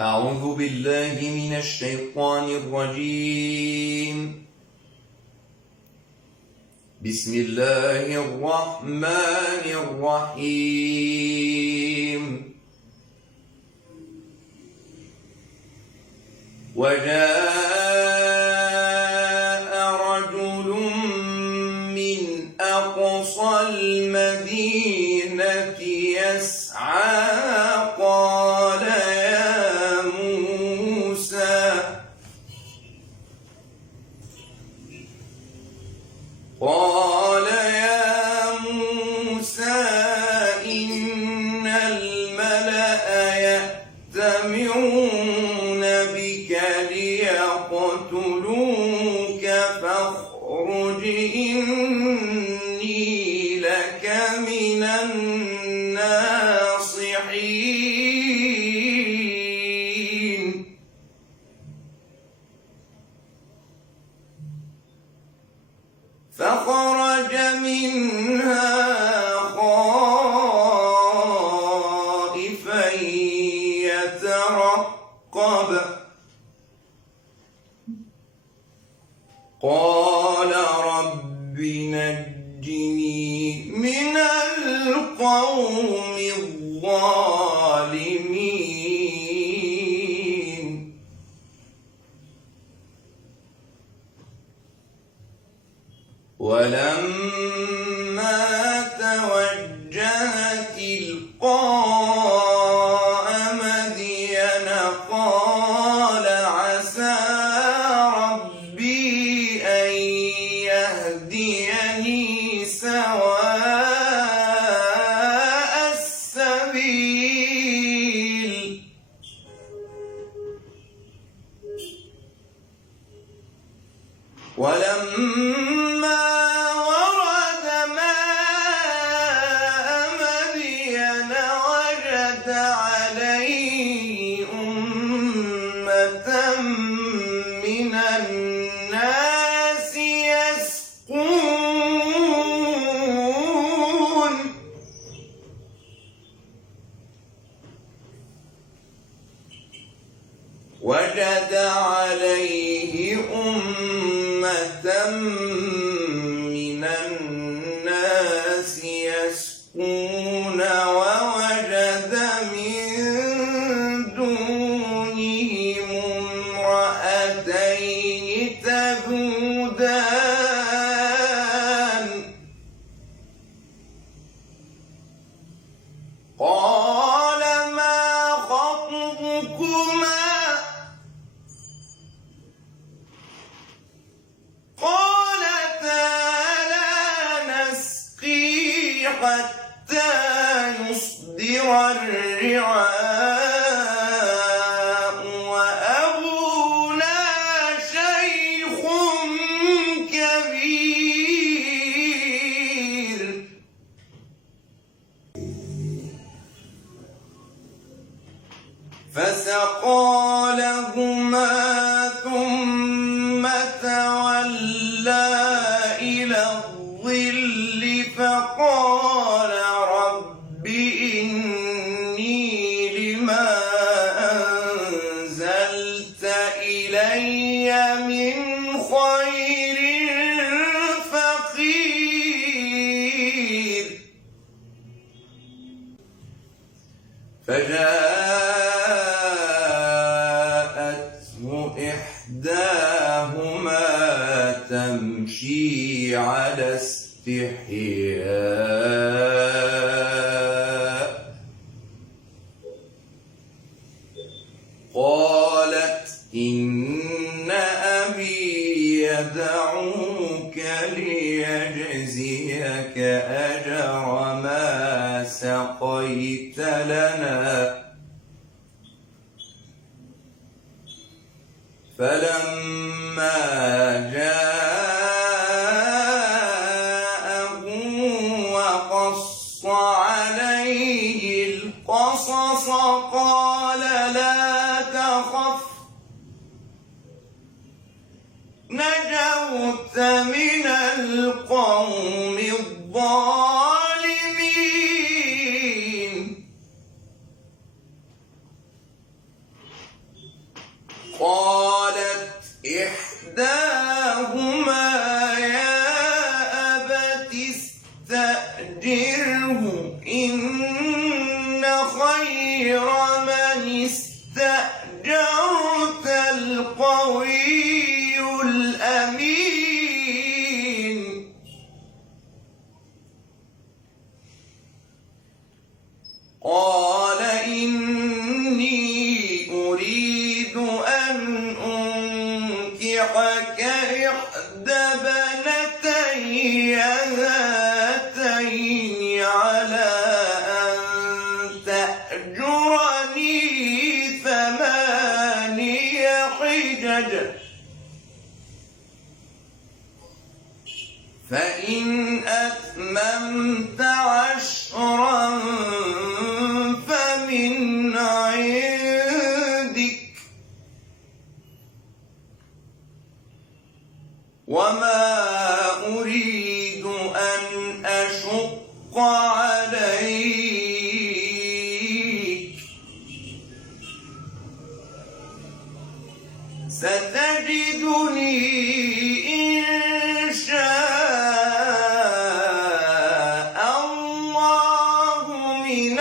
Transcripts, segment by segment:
أعوذ بالله من الشيطان الرجيم. بسم الله الرحمن الرحيم. وجاء رجل من أقصى المدينة يسعى قال يا موسى إن الملأ يأتمرون بك ليقتلوك فاخرج إني لك من الناصحين. فخرج منها خائفا يترقب قال رب نجني من القوم الظالمين. ولما توجه تلقاء مدين قال عسى ربي أن يهديني سواء السبيل. ولما ورد ماء مدين وجد عليه أمة من الناس يسقون وجد عليه أمة من الناس يسقون ووجد من دونهم امرأتين تذودان قال ما خطبكما حتى يصدر الرعاء وأبونا شيخ كبير. فسقى لهما ثم تولى إلى الظل فقال رب إني لما أنزلت إلي من خير فقير. فجاءته إحداهما تمشي على استحياء قالت إن أبي يدعوك ليجزيك أجر ما سقيت لنا. فلما جاءه وقص عليه القصص قال لا تخف نجوت من القوم الظالمين. إن خير من استأجرت القوي الأمين قال إني أريد أن أنكحك إحدى ابنتي هاتين على أن تأجرني 8 حجج فإن أتممت 10 فمن عندك وما أريد أن أشق عليك ستجدني إن شاء الله من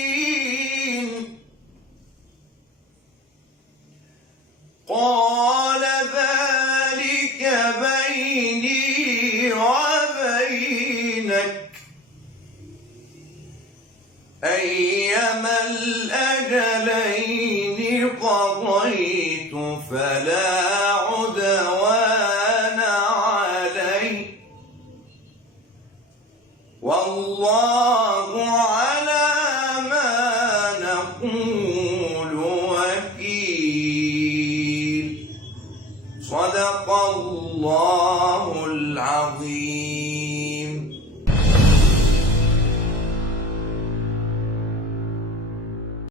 الصالحين قال ذلك بيني وبينك أيما الأجلين قضيت فلا عدوان علي والله على ما نقول وكيل صدق الله العظيم.